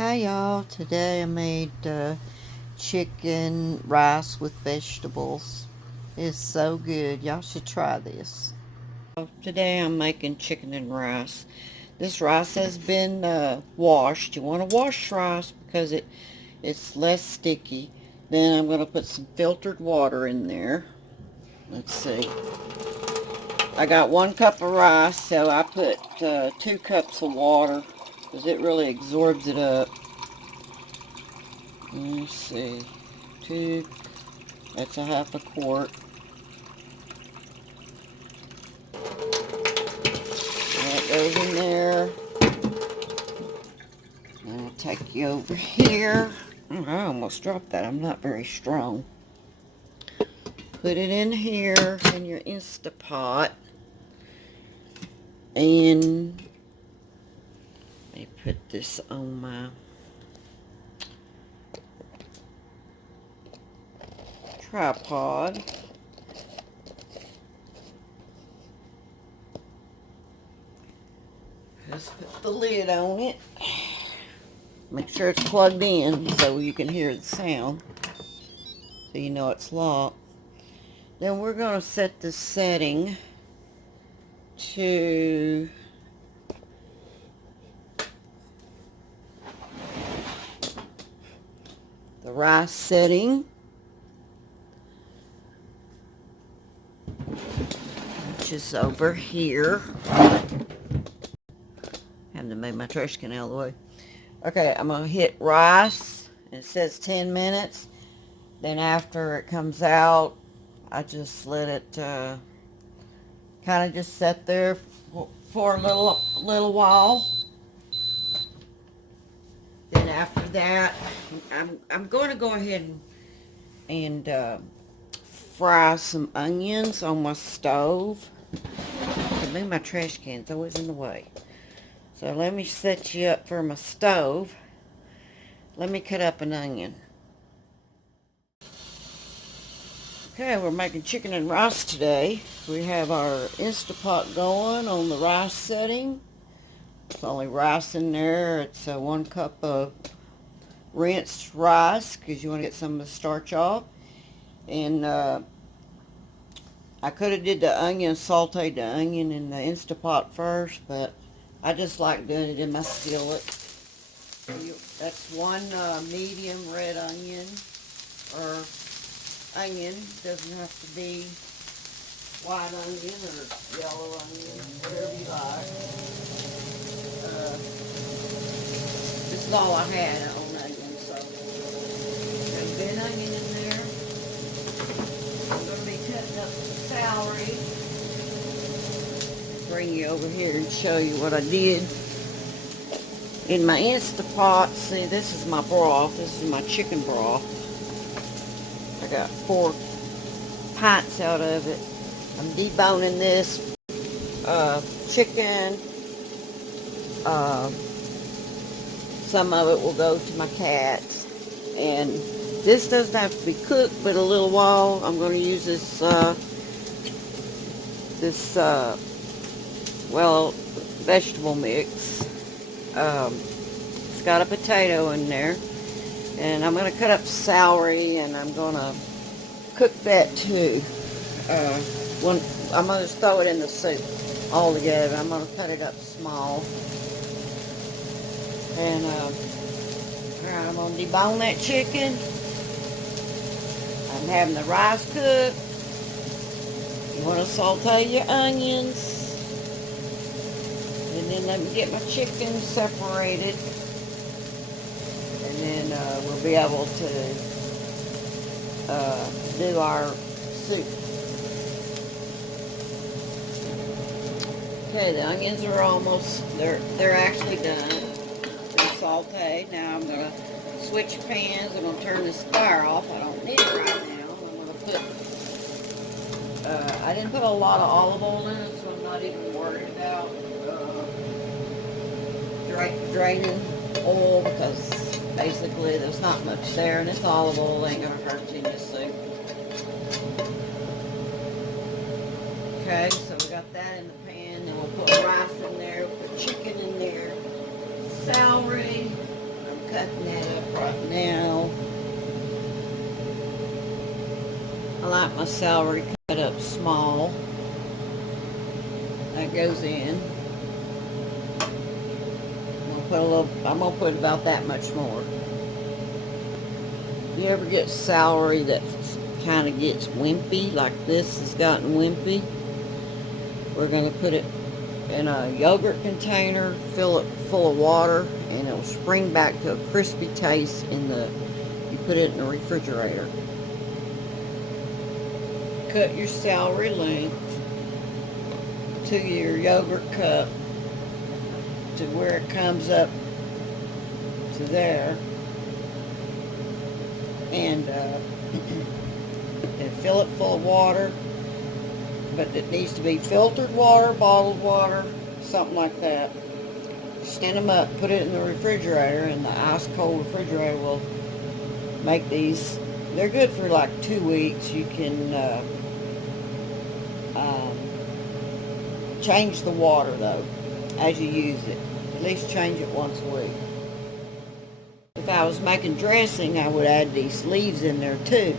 Hi y'all, today I made chicken rice with vegetables. It's so good, y'all should try this. Today I'm making chicken and rice. This rice has been washed. You want to wash rice because it's less sticky. Then I'm going to put some filtered water in there. Let's see. I got 1 cup of rice, so I put 2 cups of water because it really absorbs it up. Let's see, that's a half a quart. That goes in there. And I'll take you over here. Oh, I almost dropped that. I'm not very strong. Put it in here in your Instapot. And let me put this on my tripod. Just put the lid on it. Make sure it's plugged in so you can hear the sound, so you know it's locked. Then we're going to set the setting to the rice setting, which is over here. I have to move my trash can out of the way. Okay, I'm going to hit rice, and it says 10 minutes. Then after it comes out, I just let it kind of just sit there for a little while. Then after that, I'm going to go ahead and fry some onions on my stove. I move my trash can, it's always in the way. So let me set you up for my stove. Let me cut up an onion. Okay, we're making chicken and rice today. We have our Instapot going on the rice setting. It's only rice in there. It's 1 cup of rinsed rice because you want to get some of the starch off. And I could have did the onion, sauteed the onion in the Instapot first, but I just like doing it in my skillet. That's 1 medium red onion, or onion. Doesn't have to be white onion or yellow onion, whatever you like. This is all I had on onion, so got a bit of onion in there. I'm going to be cutting up some celery. Bring you over here and show you what I did in my Instapot. See, this is my broth. This is my chicken broth. I got 4 pints out of it. I'm deboning this chicken. Some of it will go to my cats. And this doesn't have to be cooked, but a little while. I'm going to use this vegetable mix. It's got a potato in there. And I'm going to cut up celery, and I'm going to cook that too. I'm going to just throw it in the soup all together. I'm going to cut it up small. And alright, I'm going to debone that chicken. I'm having the rice cook. You want to saute your onions. And then let me get my chicken separated. And then we'll be able to do our soup. Okay, the onions are almost, they're actually done. They're sauteed. Now I'm going to switch pans. I'm going to turn this fire off. I don't need it right now. I'm going to put, I didn't put a lot of olive oil in it, so I'm not even worried about draining oil, because basically there's not much there, and it's olive oil. Ain't going to hurt you in your soup. Okay, so we got that in the pan. Then we'll put rice in there, we'll put chicken in there, celery. I'm cutting that up right now. I like my celery cut up small. That goes in. I'm gonna put about that much more. You ever get celery that kind of gets wimpy, like this has gotten wimpy? We're gonna put it in a yogurt container, fill it full of water, and it'll spring back to a crispy taste you put it in the refrigerator. Cut your celery length to your yogurt cup to where it comes up to there, and fill it full of water, but it needs to be filtered water, bottled water, something like that. Stand them up, put it in the refrigerator, and the ice cold refrigerator will make these. They're good for like 2 weeks. You can change the water though as you use it. At least change it once a week. If I was making dressing, I would add these leaves in there too.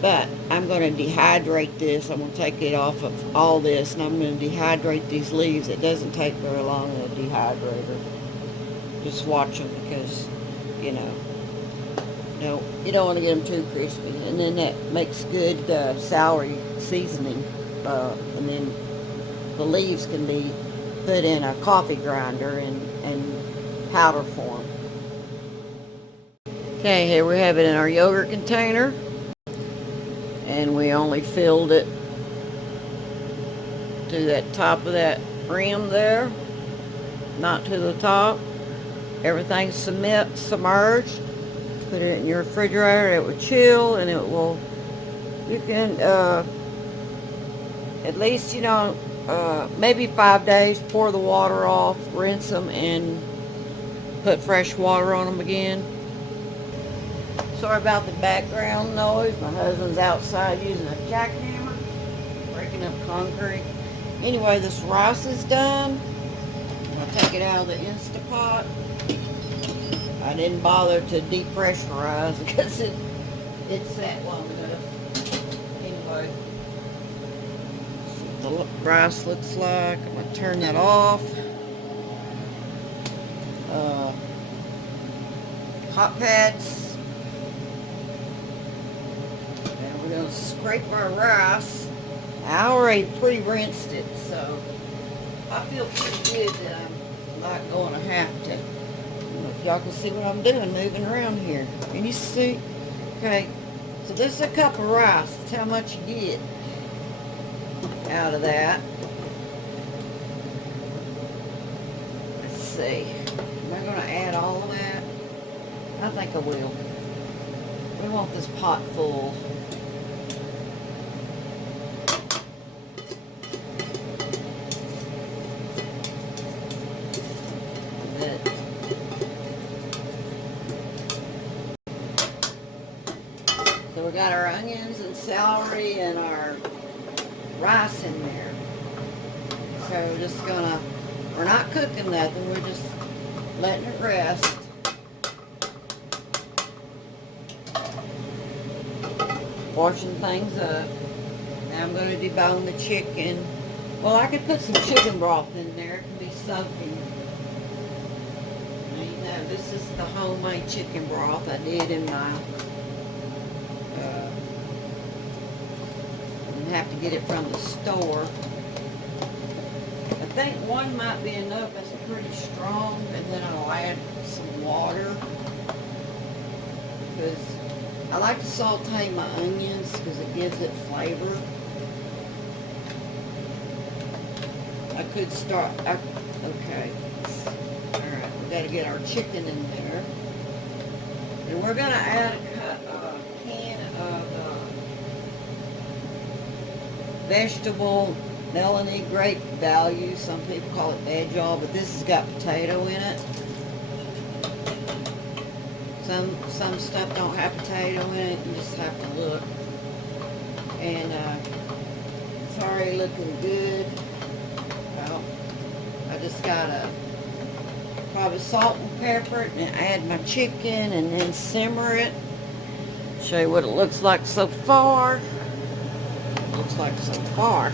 But I'm going to dehydrate this. I'm going to take it off of all this, and I'm going to dehydrate these leaves. It doesn't take very long in a dehydrator. Just watch them because, you know, you don't want to get them too crispy. And then that makes good celery seasoning. And then the leaves can be put in a coffee grinder and powder form. Okay, here we have it in our yogurt container. And we only filled it to that top of that rim there, not to the top. Everything's submerged. Put it in your refrigerator, it will chill, and you can, at least, maybe 5 days, pour the water off, rinse them, and put fresh water on them again. Sorry about the background noise. My husband's outside using a jackhammer, breaking up concrete. Anyway, this rice is done. I'll take it out of the Instapot. I didn't bother to depressurize because it sat long enough. Anyway, that's what the rice looks like. I'm going to turn that off. Hot pads. We're going to scrape our rice. I already pre-rinsed it, so I feel pretty good that I'm not going to have to. I don't know if y'all can see what I'm doing, moving around here. Can you see? Okay, so this is a cup of rice. That's how much you get out of that. Let's see. Am I going to add all of that? I think I will. We want this pot full. So we got our onions and celery and our rice in there. So we're not cooking nothing, we're just letting it rest. Washing things up. Now I'm going to debone the chicken. Well, I could put some chicken broth in there. It can be soaking. Now, this is the homemade chicken broth I did in my... I have to get it from the store. I think one might be enough. That's pretty strong. And then I'll add some water. Because I like to saute my onions because it gives it flavor. I could start, okay. Alright, we got to get our chicken in there. And we're going to add a can of vegetable melony, great value. Some people call it veg-all, but this has got potato in it. Some stuff don't have potato in it. You just have to look. And it's already looking good. Well, I just gotta Probably salt and pepper it, and add my chicken, and then simmer it. Show you what it looks like so far. Looks like so far.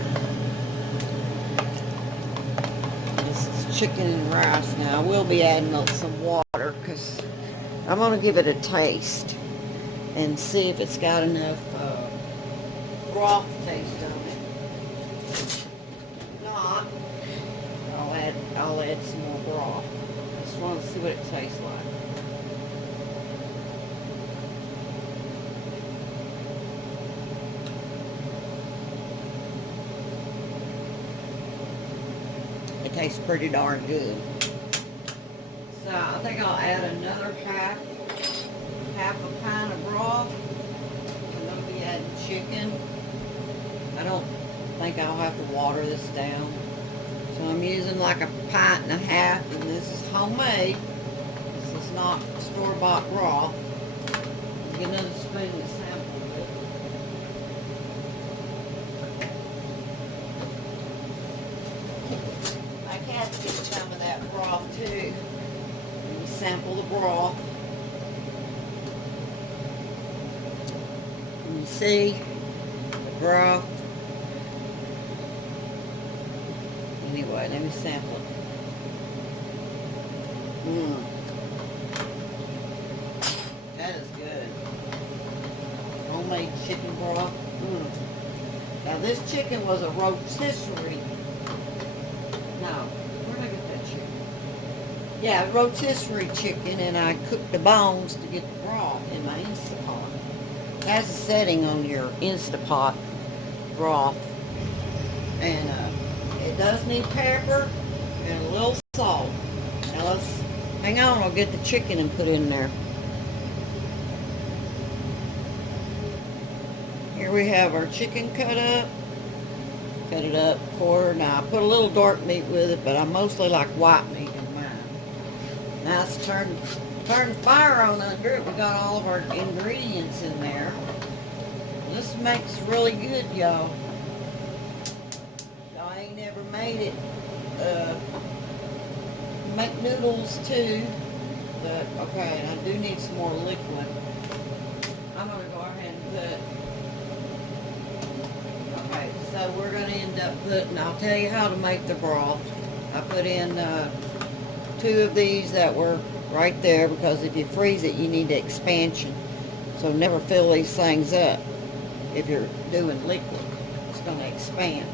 This is chicken and rice. Now I will be adding some water because I'm going to give it a taste and see if it's got enough broth taste on it. If not, I'll add some more broth. Just want to see what it tastes like. It tastes pretty darn good. So I think I'll add another half a pint of broth. I'm going to be adding chicken. I don't think I'll have to water this down. So I'm using like a pint and a half, and this is homemade. This is not store-bought broth. Get another spoon to sample it. I had to get some of that broth too. Let me sample the broth. And you see the broth. Anyway, let me sample it. That is good. Homemade chicken broth. Now this chicken was a rotisserie. No, where did I get that chicken? Yeah, rotisserie chicken, and I cooked the bones to get the broth in my Instapot. That's a setting on your Instapot broth. And it does need pepper and a little salt. Now let's hang on, I'll get the chicken and put in there. Here we have our chicken cut up. Cut it up, quarter. Now I put a little dark meat with it, but I mostly like white meat in mine. Now let's turn the fire on under it. We got all of our ingredients in there. This makes really good, y'all. I ain't never made it. Make noodles too, but okay, I do need some more liquid. I'm gonna go ahead and put. Okay, so we're gonna end up putting. I'll tell you how to make the broth. I put in 2 of these that were right there because if you freeze it, you need the expansion. So never fill these things up. If you're doing liquid, it's gonna expand.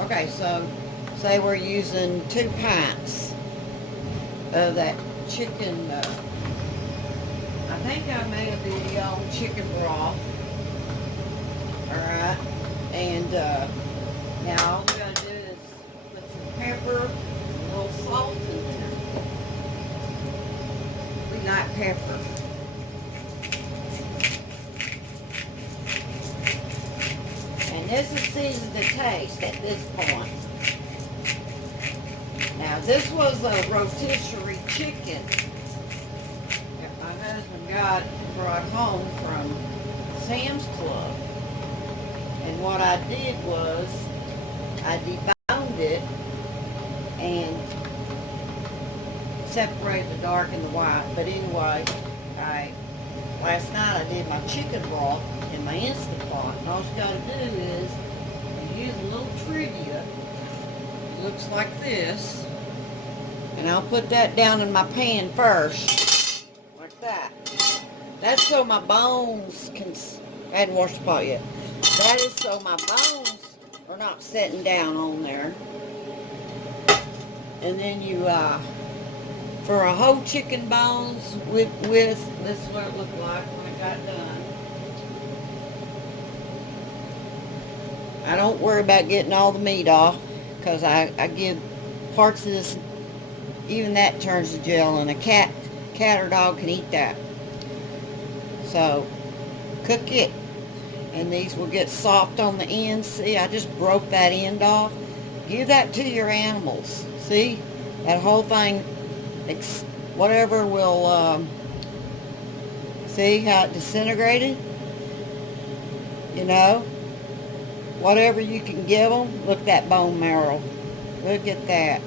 Okay, so say we're using 2 pints of that chicken. I think I made a video on chicken broth. Alright, and now all we gotta do is put some pepper, a little salt in there. We like pepper. And this is seasoned to taste at this point. Now this was a rotisserie chicken that my husband brought home from Sam's Club. And what I did was I deboned it and separated the dark and the white. But anyway, last night I did my chicken broth in my Instant Pot. And all you got to do is use a little trivia. It looks like this. And I'll put that down in my pan first. Like that. That's so my bones can... I hadn't washed the pot yet. That is so my bones are not sitting down on there. And then you, for a whole chicken bones with this is what it looked like when it got done. I don't worry about getting all the meat off because I give parts of this, even that turns to gel, and a cat or dog can eat that. So cook it, and these will get soft on the end. See, I just broke that end off. Give that to your animals. See, that whole thing, whatever will, see how it disintegrated? You know, whatever you can give them. Look at that bone marrow. Look at that.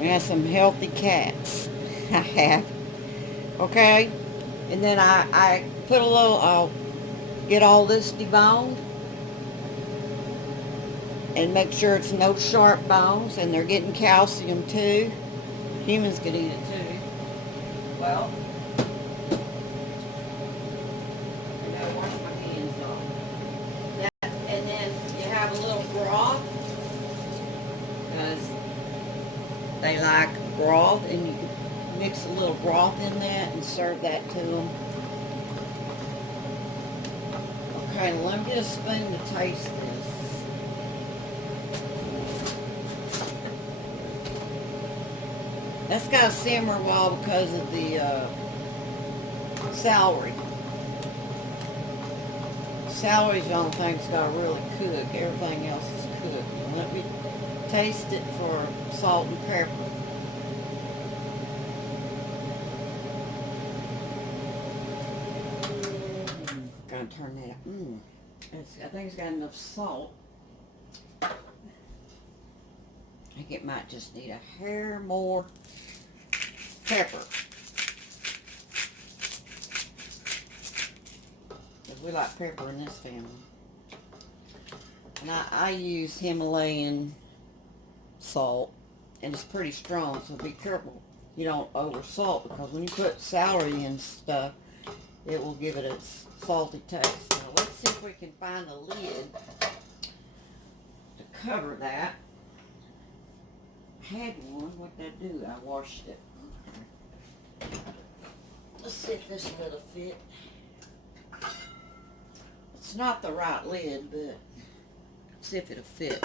We have some healthy cats. I have. Okay? And then I put a little, I'll get all this deboned and make sure it's no sharp bones, and they're getting calcium too. Humans could eat it too. Well, I gotta wash my hands off. That, and then you have a little broth, because they like broth, and you can mix a little broth in that and serve that to them. Okay, let me get a spoon to taste this. That's got to simmer a while because of the celery. Celery's the only thing that's got to really cook. Everything else is cooked. Now let me taste it for salt and pepper. Gotta turn that up. I think it's got enough salt. I think it might just need a hair more pepper. Because we like pepper in this family. And I use Himalayan salt, and it's pretty strong, so be careful you don't over salt, because when you put celery and stuff, it will give it a salty taste. Now let's see if we can find the lid to cover that. I had one. What did I do? I washed it. Let's see if this little fit. It's not the right lid, but let's see if it'll fit.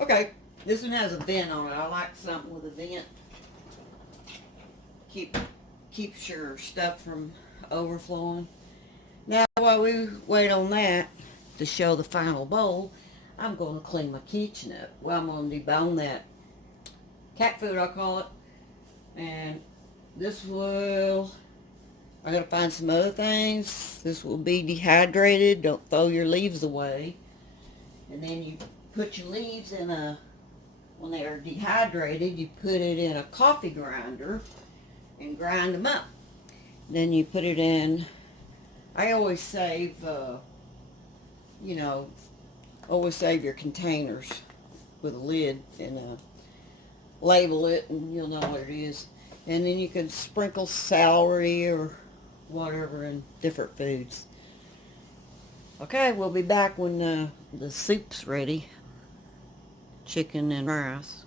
Okay, this one has a vent on it. I like something with a vent. Keeps your stuff from overflowing. Now, while we wait on that to show the final bowl, I'm going to clean my kitchen up. Well, I'm going to debone that cat food, I call it. And this will, I gotta find some other things. This will be dehydrated. Don't throw your leaves away. And then you put your leaves in when they are dehydrated, you put it in a coffee grinder and grind them up. Then you put it in, I always save, always save your containers with a lid and label it, and you'll know what it is. And then you can sprinkle celery or whatever in different foods. Okay, we'll be back when the soup's ready. Chicken and rice.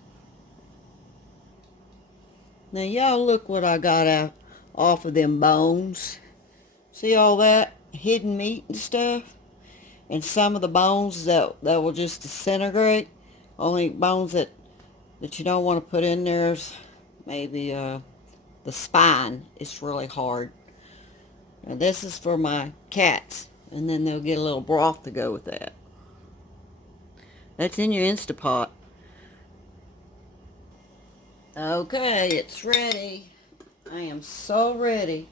Now y'all look what I got out off of them bones. See all that hidden meat and stuff? And some of the bones that will just disintegrate. Only bones that you don't want to put in there is maybe the spine. It's really hard. Now this is for my cats, and then they'll get a little broth to go with that. That's in your Instapot. Okay, it's ready. I am so ready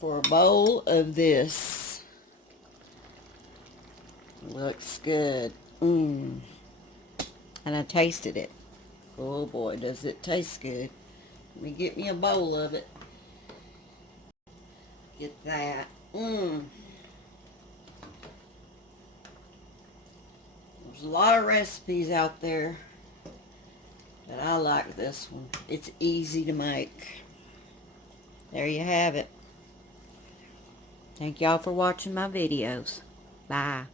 for a bowl of this. Looks good. And I tasted it. Oh boy, does it taste good. Let me get me a bowl of it. Get that. There's a lot of recipes out there, but I like this one. It's easy to make. There you have it. Thank y'all for watching my videos. Bye.